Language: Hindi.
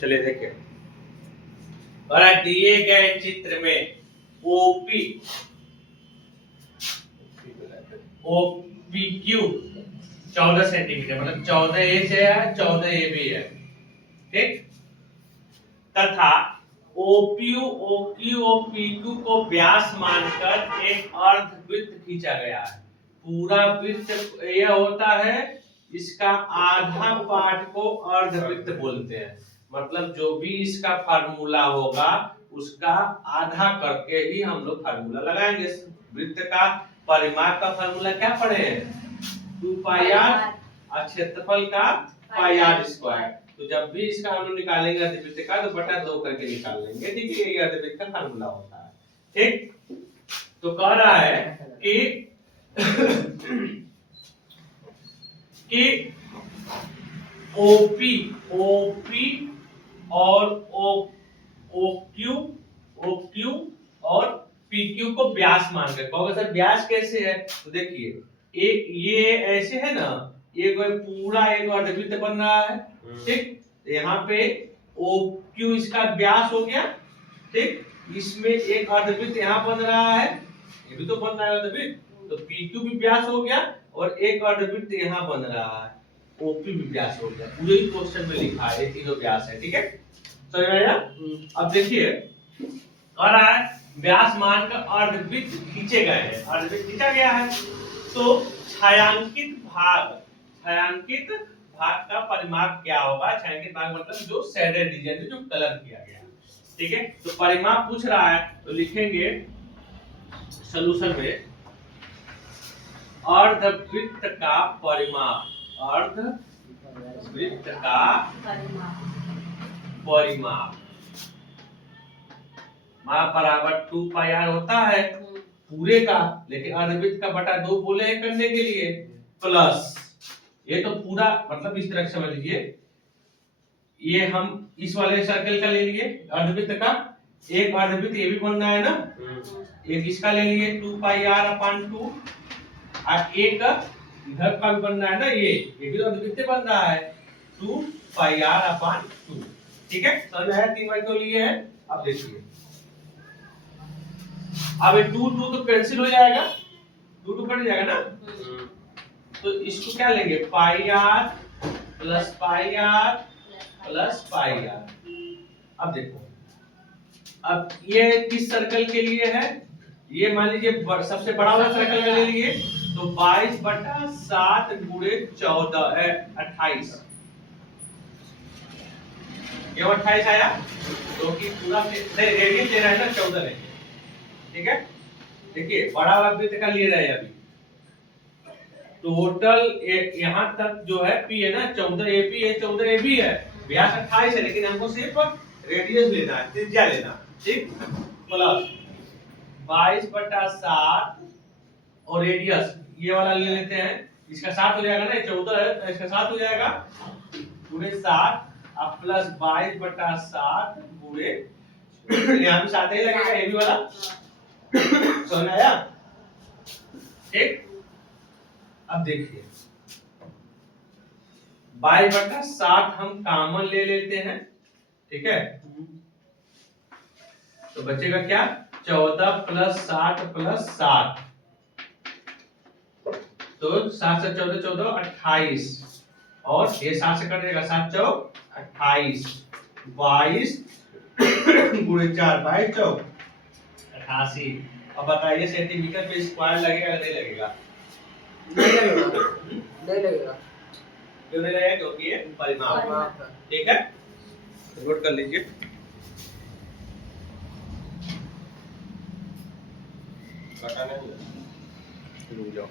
चलिए देखिए, और दिए गए चित्र में ओपी ओपीक्यू 14 सेंटीमीटर मतलब 14 ए से है 14 ए बी है, ठीक, तथा ओपीयू ओक्यू और पीक्यू को व्यास मानकर एक अर्धवृत्त खींचा गया है। पूरा वृत्त यह होता है, इसका आधा पार्ट को अर्धवृत्त बोलते हैं। मतलब जो भी इसका फार्मूला होगा उसका आधा करके ही हम लोग फार्मूला लगाएंगे। वृत्त का परिमाप का फार्मूला क्या पढ़े हैं? 2 पाई आर और क्षेत्रफल का पाई आर स्क्वायर। तो जब भी इसका हम लोग निकालेंगे अर्धवृत्त का तो बटा 2 करके निकाल लेंगे, ठीक है, ये अर्धवृत्त का फार्मूला होता है, ठीक। तो कह रहा है कि ओपी और ओक्यू और पीक्यू को व्यास मान कर कहोगे सर व्यास कैसे है? तो देखिए, एक ये ऐसे है ना, एक पूरा एक अर्धवृत्त बन रहा है, ठीक, यहाँ पे OQ इसका व्यास हो गया, ठीक, इसमें एक अर्धवृत्त यहाँ बन रहा है, ये भी तो बन रहा है अर्धवृत्त, तो PQ भी व्यास हो गया और एक अर्धवृत्त यहाँ बन रहा है, OP भी व्यास हो गया। पूरे ही क्वेश्चन में लिखा है ये तीनों व्यास है, ठीक है, समझ में आया? अब देखिए, कह रहा है व्यास मानकर अर्धवृत्त खींचे गए हैं, अर्धवृत्त खींचा गया है, तो छायांकित भाग का परिमाप क्या होगा? छायांकित भाग मतलब जो शेडेड रीजन में जो कलर किया गया है, ठीक है। तो परिमाप पूछ रहा है तो लिखेंगे सॉल्यूशन में अर्धवृत्त का परिमाप, अर्धवृत्त का परिमाप बराबर 2 पाई आर होता है पूरे का, लेकिन अर्धवृत्त का बटा 2 बोले हैं करने के लिए, प्लस ये तो पूरा मतलब इस तरह से समझ लीजिए, ये हम इस वाले सर्कल का ले लिए अर्धवृत्त का, एक अर्धवृत्त ये भी बनना है ना, एक इसका ले लिए 2 पाई आर अपॉन 2 और एक इधर का भी बनना है ना, ये भी तो अर्धवृत्त बन रहा है 2 पाई आर अपॉन 2, ठीक है, समझ में आया? 3 बार तो लिए हैं। अब देखिए, अब ये 2 तो कैंसिल हो जाएगा, 2 कट जाएगा ना, तो इसको क्या लेंगे pi R plus pi R plus pi R. अब देखो, अब ये किस सर्कल के लिए है? ये मान लीजिए सबसे बड़ा वाला सर्कल का ले लिए, तो 22/7 गुणे 14 है 28, ये 28 आया, तो कि पूरा रेडियस ले रहा है ना 14 है, ठीक है। देखिए बड़ा वाला वृत्त का ले रहे हैं अभी, टोटल यहाँ तक जो है P है ना 14 AP है, 14 AB है, व्यास 28 है, लेकिन हमको सिर्फ रेडियस लेना है, त्रिज्या लेना, ठीक, प्लस 22/7 और रेडियस ये वाला ले लेते हैं, इसका 7 हो जाएगा ना, ये 14 है तो इसका 7 हो जाएगा गुणे 7 अब प्लस 22/7 गुणे यहाँ भी 7 ही लगेगा, ये भी वाला समझ में आया? ठीक, अब देखिए 22/7 हम कॉमन ले लेते हैं, ठीक है, तो बचेगा क्या 14 प्लस 60 प्लस 7, तो 7 से 14 14 28 और ये 7 से कट जाएगा 7 चौक 28 22 गुणे 4 22 चौक 88। अब बताइए सेंटीमीटर पे स्क्वायर लगेगा या नहीं लगेगा? नहीं लगेगा क्यों नहीं लगेगा? क्योंकि ये परिमाप है, ठीक है, नोट कर लीजिए। रुक जाओ।